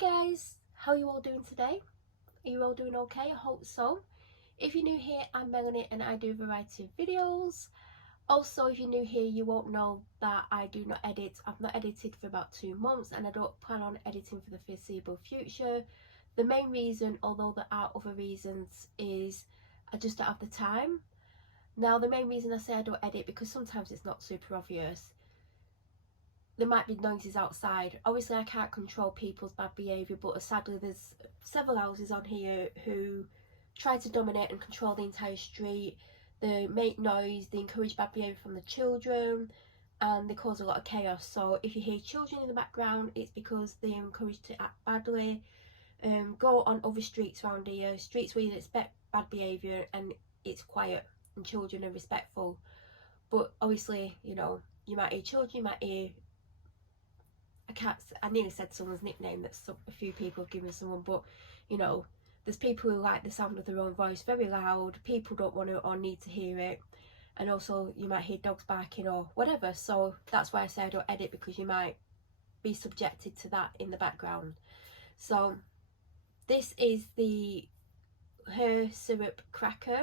guys, how are you all doing today? Are you all doing okay? I hope so. If you're new here, I'm Melanie and I do a variety of videos. Also, if you're new here, you won't know that I do not edit. I've not edited for about 2 months and I don't plan on editing for the foreseeable future. The main reason, although there are other reasons, is I just don't have the time. Now, the main reason I say I don't edit because sometimes it's not super obvious. There might be noises outside. Obviously I can't control people's bad behaviour, but sadly there's several houses on here who try to dominate and control the entire street. They make noise, they encourage bad behaviour from the children, and they cause a lot of chaos. So if you hear children in the background, it's because they are encouraged to act badly. Go on other streets around here, streets where you expect bad behaviour and it's quiet and children are respectful. But obviously, you know, you might hear children, you might hear I nearly said someone's nickname that a few people have given someone, but you know, there's people who like the sound of their own voice very loud. People don't want to or need to hear it, and also you might hear dogs barking or whatever. So that's why I say I don't edit, because you might be subjected to that in the background. So this is the Her Syrup Cracker.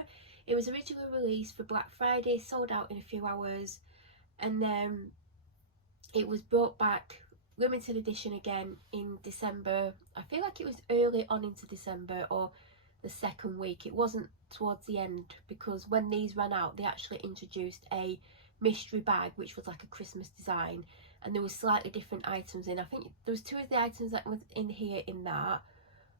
It was originally released for Black Friday, sold out in a few hours, and then it was brought back limited edition again in December. I feel like it was early on into December or the second week. It wasn't towards the end, because when these ran out they actually introduced a mystery bag which was like a Christmas design, and there was slightly different items in. I think there was 2 of the items that was in here in that,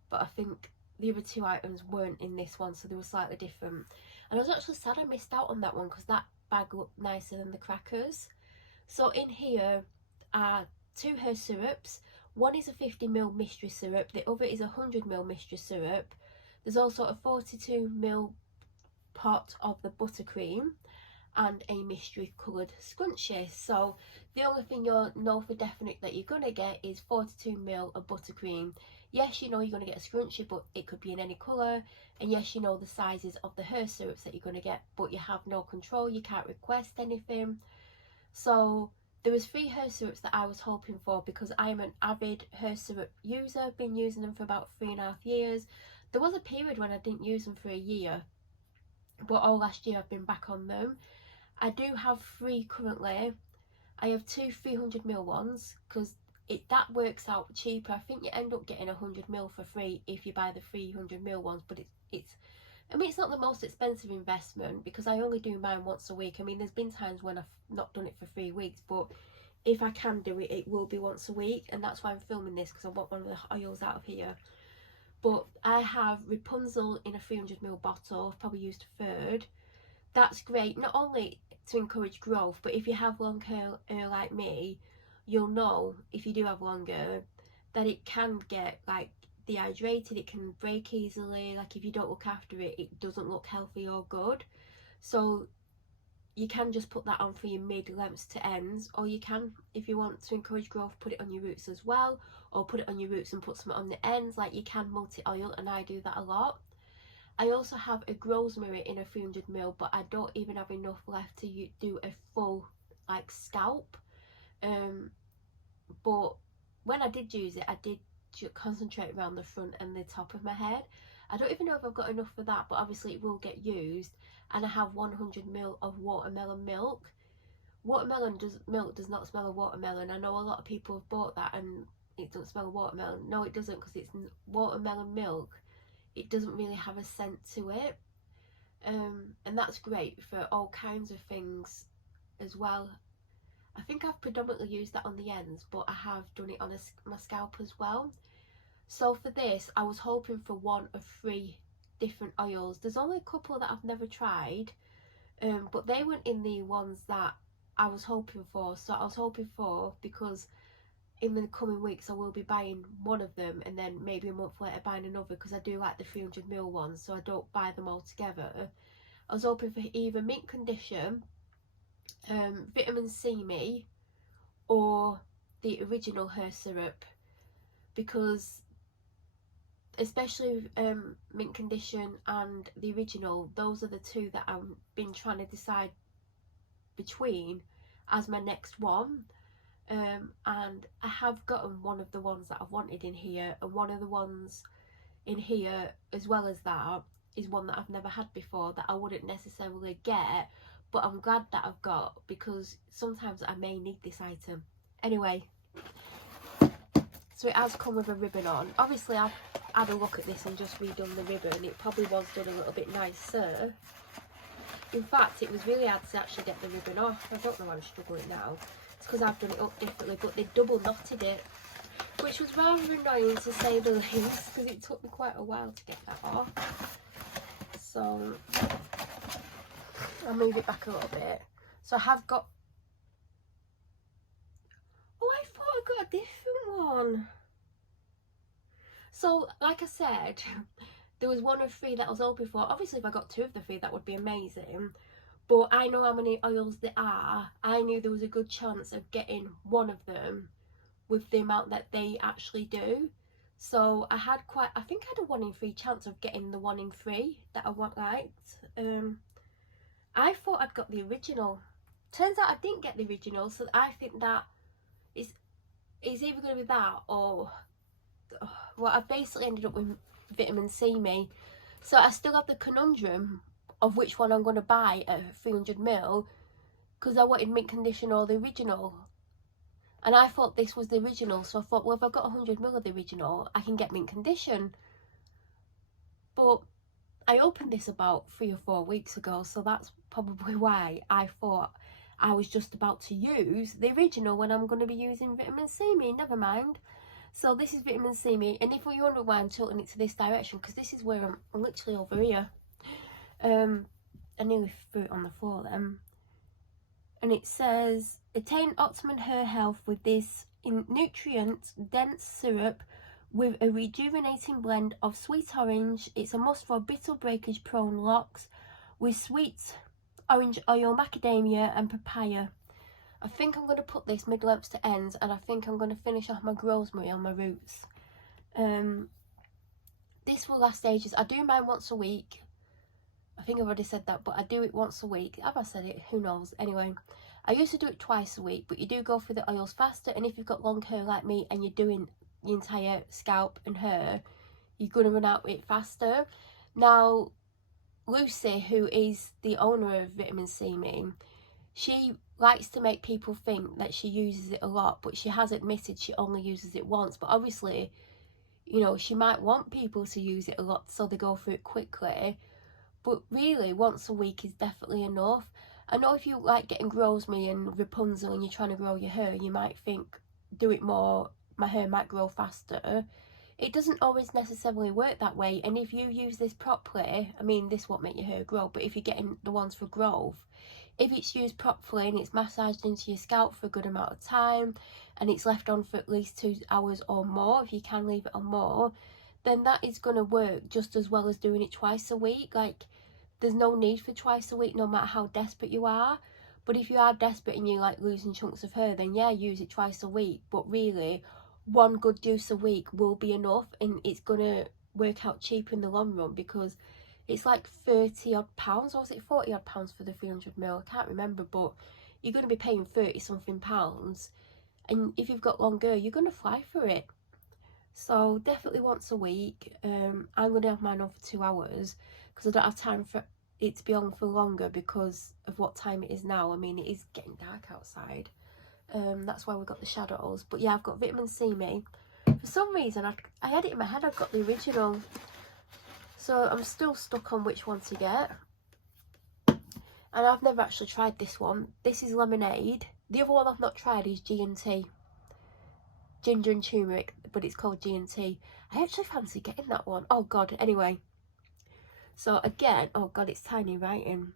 but I think the other 2 items weren't in this one, so they were slightly different. And I was actually sad I missed out on that one because that bag looked nicer than the crackers. So in here are 2 Her syrups. One is a 50ml mystery syrup, the other is a 100ml mystery syrup. There's also a 42ml pot of the buttercream and a mystery coloured scrunchie. So the only thing you'll know for definite that you're going to get is 42ml of buttercream. Yes, you know you're going to get a scrunchie, but it could be in any colour. And yes, you know the sizes of the Her syrups that you're going to get, but you have no control, you can't request anything. So there was 3 Her syrups that I was hoping for, because I am an avid Her syrup user. I've been using them for about 3.5 years. There was a period when I didn't use them for a year, but all last year I've been back on them. I do have 3 currently. I have 2 300ml ones, because that works out cheaper. I think you end up getting 100ml for free if you buy the 300ml ones, but I mean, it's not the most expensive investment, because I only do mine once a week. I mean, there's been times when I've not done it for 3 weeks, but if I can do it, it will be once a week, and that's why I'm filming this, because I want one of the oils out of here. But I have Rapunzel in a 300ml bottle. I've probably used a third. That's great, not only to encourage growth, but if you have long hair like me, you'll know, if you do have long hair, that it can get like dehydrated, it can break easily. Like if you don't look after it, it doesn't look healthy or good. So you can just put that on for your mid lengths to ends, or you can, if you want to encourage growth, put it on your roots as well, or put it on your roots and put some on the ends. Like you can multi-oil, and I do that a lot. I also have a rosemary in a 300ml, but I don't even have enough left to do a full like scalp. But when I did use it, I did concentrate around the front and the top of my head. I don't even know if I've got enough for that, but obviously it will get used. And I have 100ml of watermelon milk. Watermelon milk does not smell of watermelon. I know a lot of people have bought that and it doesn't smell of watermelon. No, it doesn't, because it's watermelon milk. It doesn't really have a scent to it, and that's great for all kinds of things as well. I think I've predominantly used that on the ends, but I have done it on my scalp as well. So for this, I was hoping for 1 of 3 different oils. There's only a couple that I've never tried, but they weren't in the ones that I was hoping for. So I was hoping for, because in the coming weeks I will be buying one of them, and then maybe a month later buying another, because I do like the 300ml ones, so I don't buy them all together. I was hoping for either mint condition, vitamin C me, or the original Her syrup, because especially mint condition and the original, those are the 2 that I've been trying to decide between as my next one. and I have gotten one of the ones that I've wanted in here, and one of the ones in here as well as that is one that I've never had before that I wouldn't necessarily get, but I'm glad that I've got, because sometimes I may need this item. Anyway, so it has come with a ribbon on. Obviously I've had a look at this and just redone the ribbon. It probably was done a little bit nicer. In fact, it was really hard to actually get the ribbon off. I don't know why I'm struggling now. It's because I've done it up differently, but they double knotted it, which was rather annoying to say the least, because it took me quite a while to get that off. So I'll move it back a little bit. So I have got, oh, I thought I got a different one. So like I said, there was one of 3 that I was hoping for. Obviously if I got 2 of the 3 that would be amazing, but I know how many oils there are. I knew there was a good chance of getting one of them with the amount that they actually do. So I had quite, I think I had a 1 in 3 chance of getting the 1 in 3 that I liked. I thought I'd got the original. Turns out I didn't get the original, so I think that is either going to be that or, well, I've basically ended up with vitamin C me. So I still have the conundrum of which one I'm going to buy at 300ml, because I wanted mint condition or the original. And I thought this was the original, so I thought, well, if I've got 100ml of the original, I can get mint condition. But I opened this about 3 or 4 weeks ago, so that's probably why I thought I was just about to use the original when I'm going to be using vitamin C me. Never mind. So this is vitamin C me, and if you wonder why I'm tilting it to this direction, because this is where I'm literally over here. I nearly threw it on the floor then. And it says, attain optimum hair health with this nutrient dense syrup with a rejuvenating blend of sweet orange. It's a must for brittle breakage prone locks with sweet orange oil, macadamia and papaya. I think I'm going to put this mid-lengths to ends, and I think I'm going to finish off my rosemary on my roots. This will last ages. I do mine once a week. I think I've already said that, but I do it once a week. Have I said it? Who knows? Anyway, I used to do it twice a week, but you do go through the oils faster, and if you've got long hair like me and you're doing your entire scalp and hair, you're going to run out of it faster. Now, Lucy, who is the owner of Vitamin C Me, she likes to make people think that she uses it a lot, but she has admitted she only uses it once. But obviously, you know, she might want people to use it a lot so they go through it quickly. But really, once a week is definitely enough. I know if you like getting rosemary and Rapunzel and you're trying to grow your hair, you might think, do it more, my hair might grow faster. It doesn't always necessarily work that way. And if you use this properly, I mean, this won't make your hair grow, but if you're getting the ones for growth, if it's used properly and it's massaged into your scalp for a good amount of time, and it's left on for at least 2 hours or more, if you can leave it on more, then that is going to work just as well as doing it twice a week. Like, there's no need for twice a week, no matter how desperate you are. But if you are desperate and you're like losing chunks of hair, then yeah, use it twice a week. But really, 1 good use a week will be enough, and it's going to work out cheap in the long run, because it's like 30 odd pounds, or was it 40 odd pounds for the 300ml? I can't remember, but you're going to be paying 30 something pounds, and if you've got long hair, you're going to fly for it. So definitely once a week. I'm going to have mine on for 2 hours, because I don't have time for it to be on for longer because of what time it is now. I mean, it is getting dark outside. That's why we got the shadows. But yeah, I've got vitamin C me. For some reason, I had it in my head I've got the original. So I'm still stuck on which one to get. And I've never actually tried this one. This is lemonade. The other one I've not tried is G&T. Ginger and turmeric, but it's called G&T. I actually fancy getting that one. Oh God, anyway. So again, oh God, it's tiny writing.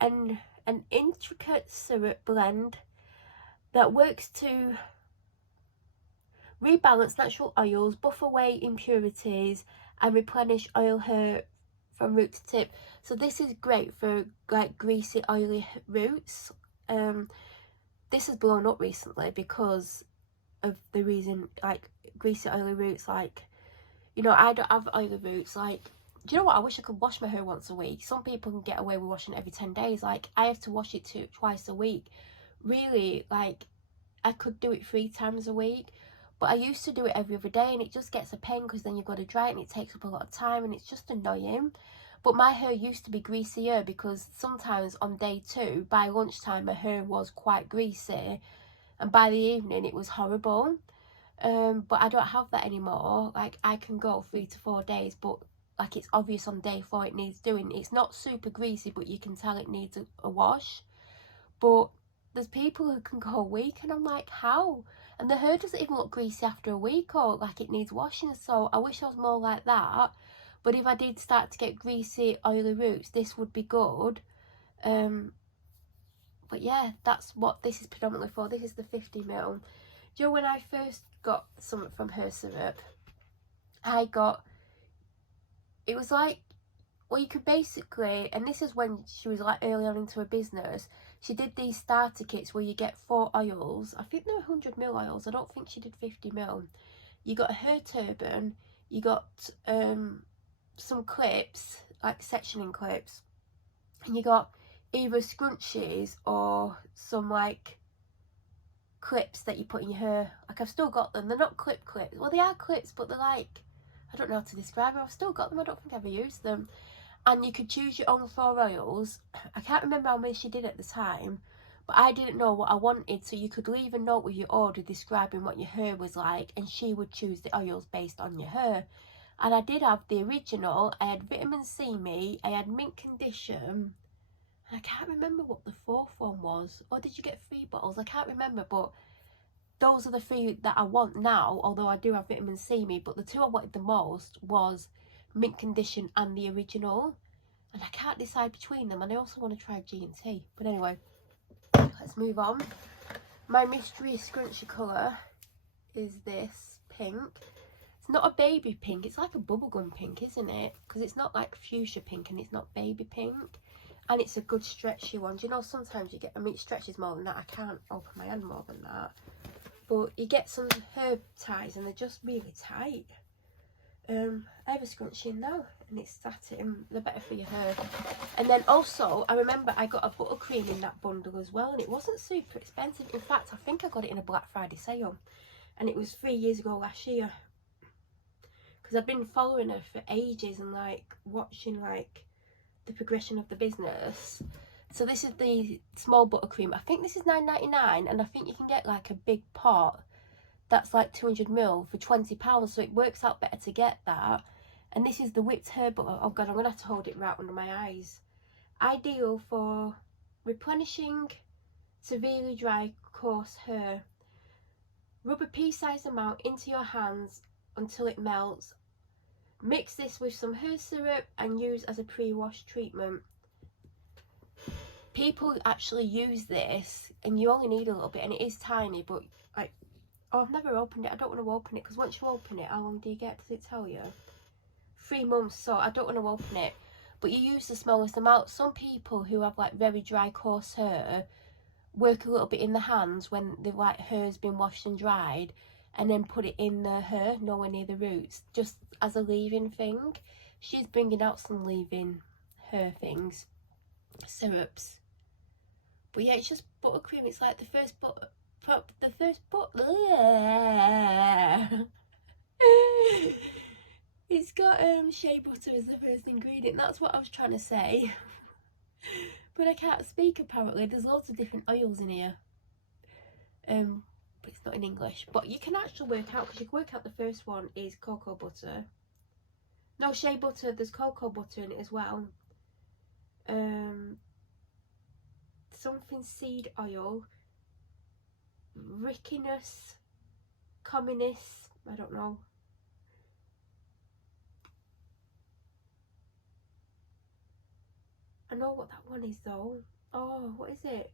And an intricate syrup blend that works to rebalance natural oils, buff away impurities, and replenish oil hair from root to tip. So this is great for like greasy, oily roots. This has blown up recently because of the reason, like greasy, oily roots. Like, you know, I don't have oily roots. Like, do you know what? I wish I could wash my hair once a week. Some people can get away with washing it every 10 days. Like, I have to wash it twice a week. really, like, I could do it 3 times a week. But I used to do it every other day, and it just gets a pain because then you've got to dry it and it takes up a lot of time and it's just annoying. But my hair used to be greasier because sometimes on day 2, by lunchtime, my hair was quite greasy, and by the evening it was horrible. But I don't have that anymore. Like, I can go 3 to 4 days, but like, it's obvious on day 4 it needs doing. It's not super greasy, but you can tell it needs a wash. But there's people who can go a week, and I'm like, how? And the hair doesn't even look greasy after a week, or like it needs washing. So I wish I was more like that. But if I did start to get greasy, oily roots, this would be good. But yeah, that's what this is predominantly for. This is the 50ml. Do you know when I first got something from Her Syrup, it was like, well, you could basically, and this is when she was like early on into her business, she did these starter kits where you get 4 oils. I think they were 100ml oils. I don't think she did 50ml. You got a hair turban, you got some clips, like sectioning clips, and you got either scrunchies or some like clips that you put in your hair. Like, I've still got them. They're not clips. Well, they are clips, but they're like, I don't know how to describe them. I've still got them. I don't think I've ever used them. And you could choose your own 4 oils. I can't remember how many she did at the time, but I didn't know what I wanted, so you could leave a note with your order describing what your hair was like, and she would choose the oils based on your hair. And I did have the original. I had vitamin C me, I had mint condition, I can't remember what the 4th one was. Or did you get 3 bottles? I can't remember, but those are the 3 that I want now, although I do have vitamin C me. But the 2 I wanted the most was mint condition and the original, and I can't decide between them. And I also want to try G&T. But anyway, let's move on. My mystery scrunchie colour is this pink. It's not a baby pink, it's like a bubblegum pink, isn't it? Because it's not like fuchsia pink and it's not baby pink. And it's a good stretchy one. Do you know, sometimes you get, I mean, it stretches more than that. I can't open my hand more than that. But you get some herb ties and they're just really tight. I have a scrunchie in now, and it's static, and they're better for your hair. And then also, I remember I got a buttercream in that bundle as well, and it wasn't super expensive. In fact, I think I got it in a Black Friday sale, and it was 3 years ago last year. Because I've been following her for ages and like watching like the progression of the business. So this is the small buttercream. I think this is £9.99, and I think you can get like a big pot that's like 200ml for £20, so it works out better to get that. And this is the whipped hair butter. Oh god, I'm gonna have to hold it right under my eyes. Ideal for replenishing severely dry, coarse hair. Rub a pea-sized amount into your hands until it melts. Mix this with some hair syrup and use as a pre-wash treatment. People actually use this, and you only need a little bit, and it is tiny, but like, oh, I've never opened it. I don't want to open it, because once you open it, how long do you get? Does it tell you? 3 months, so I don't want to open it. But you use the smallest amount. Some people who have like very dry, coarse hair work a little bit in the hands when the like hair's been washed and dried, and then put it in their hair, nowhere near the roots, just as a leave-in thing. She's bringing out some leave-in hair things, syrups. But yeah, it's just buttercream. It's like the first butter. It's got shea butter as the first ingredient. That's what I was trying to say. But I can't speak apparently. There's loads of different oils in here. But it's not in English. But you can actually work out, because you can work out the first one is cocoa butter. No, shea butter. There's cocoa butter in it as well. Something seed oil. Rickiness. Communis. I don't know. I know what that one is though. Oh, what is it?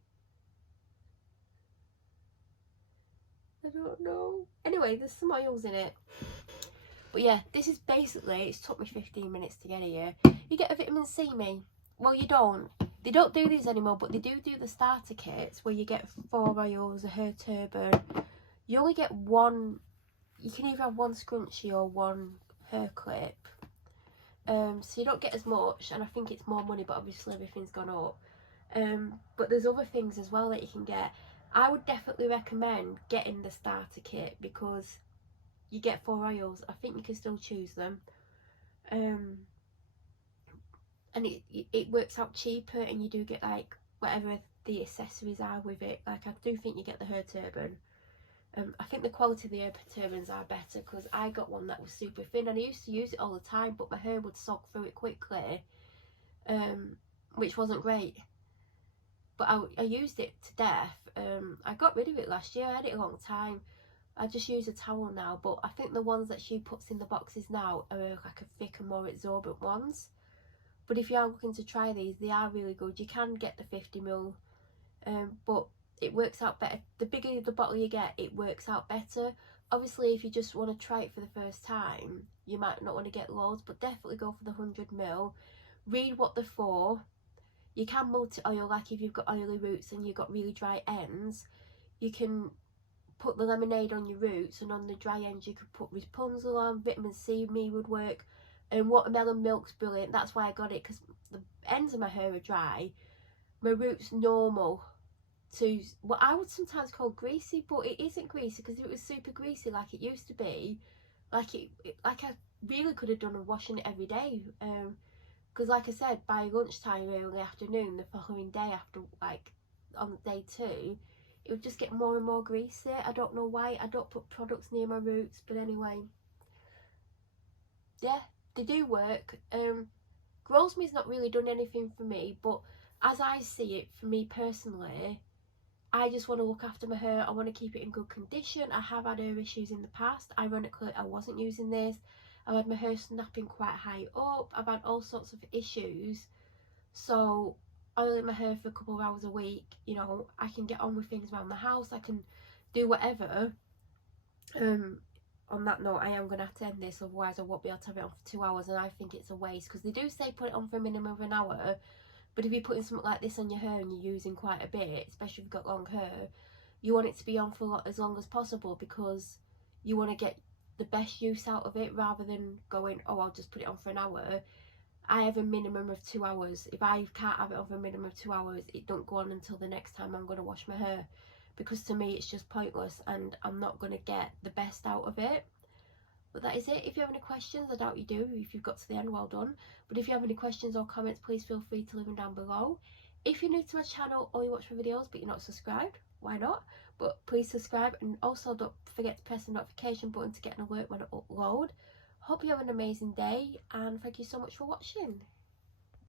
I don't know. Anyway, there's some oils in it. But yeah, this is basically, it's took me 15 minutes to get here. You get a vitamin C me. Well, you don't. They don't do these anymore, but they do the starter kits where you get 4 oils, a hair turban. You only get 1, you can either have 1 scrunchie or 1 hair clip. So you don't get as much, and I think it's more money, but obviously everything's gone up. But there's other things as well that you can get. I would definitely recommend getting the starter kit because you get 4 oils. I think you can still choose them. And it works out cheaper, and you do get like whatever the accessories are with it. Like I do think you get the hair turban. I think the quality of the hair turbans are better because I got one that was super thin and I used to use it all the time, but my hair would soak through it quickly, which wasn't great. But I used it to death. I got rid of it last year. I had it a long time. I just use a towel now, but I think the ones that she puts in the boxes now are like a thicker, more absorbent ones. But if you are looking to try these, they are really good. You can get the 50ml, but it works out better. The bigger the bottle you get, it works out better. Obviously, if you just want to try it for the first time, you might not want to get loads, but definitely go for the 100ml. Read what they're for. You can multi-oil, like if you've got oily roots and you've got really dry ends, you can put the lemonade on your roots, and on the dry ends you could put Rapunzel on. Vitamin C me would work, and watermelon milk's brilliant. That's why I got it, because the ends of my hair are dry, my roots normal to what I would sometimes call greasy, but it isn't greasy, because if it was super greasy like it used to be, like like I really could have done a washing it every day, because like I said, by lunchtime, early afternoon, the following day after, like on day 2, it would just get more and more greasy. I don't know why. I don't put products near my roots, but anyway, yeah, they do work. Rosemery's not really done anything for me, but as I see it, for me personally, I just want to look after my hair. I want to keep it in good condition. I have had hair issues in the past. Ironically, I wasn't using this. I've had my hair snapping quite high up. I've had all sorts of issues. So oiling my hair for a couple of hours a week, you know, I can get on with things around the house. I can do whatever. On that note, I am going to have to end this, otherwise I won't be able to have it on for 2 hours, and I think it's a waste, because they do say put it on for a minimum of an hour, but if you're putting something like this on your hair and you're using quite a bit, especially if you've got long hair, you want it to be on for as long as possible, because you want to get the best use out of it, rather than going, oh, I'll just put it on for an hour. I have a minimum of 2 hours. If I can't have it on for a minimum of 2 hours, it don't go on until the next time I'm going to wash my hair, because to me it's just pointless and I'm not going to get the best out of it. But that is it. If you have any questions, I doubt you do. If you've got to the end, well done. But if you have any questions or comments, please feel free to leave them down below. If you're new to my channel or you watch my videos but you're not subscribed, why not? But please subscribe, and also don't forget to press the notification button to get an alert when I upload. Hope you have an amazing day, and thank you so much for watching.